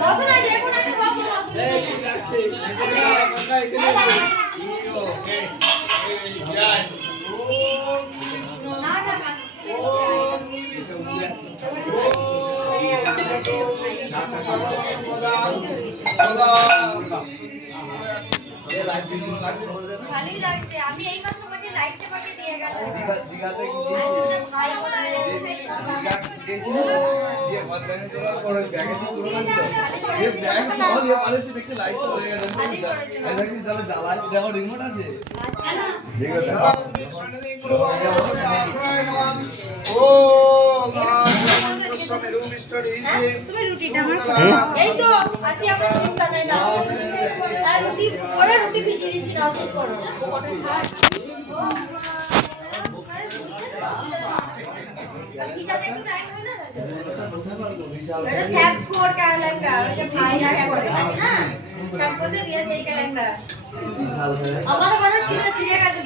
বসো না, যে কোনো একটা গল্প বসো। এই কি লাগছে? এখানে আয়, কাকা এখানে এসো। জয় না না ভালোই লাগছে। আমি এই মাত্র বলছি লাইফ সেভাকে দিয়ে গেল। দিঘাতে ভাই বলে গেছিল যে অনলাইনে তোলা পরে ব্যাগে তো পুরো ছিল যে ব্যাগ সহ দিয়ে পালিয়েছে দেখতে লাইট হয়ে গেল আমি দেখছি চলে জ্বালা এটা আমার রিমোট আছে আচ্ছা না দেখো ও তুমি রুটিটা আমার এই তো আছি, আমার চিন্তা নাই না। আর রুটি পরে রুটি ভিজিয়ে দিচ্ছি না, অসুস্থ করছে কটন খায়। কি যাতে একটু টাইম হয় না এটা স্যাপ কোড ক্যালেন্ডার, ওই যে ভাই স্যাপ করতে থাকে না, স্যাপ করতে দিয়ে সেই ক্যালেন্ডার বিশাল আমার ঘরে ছিল ছিঁড়ে গেছে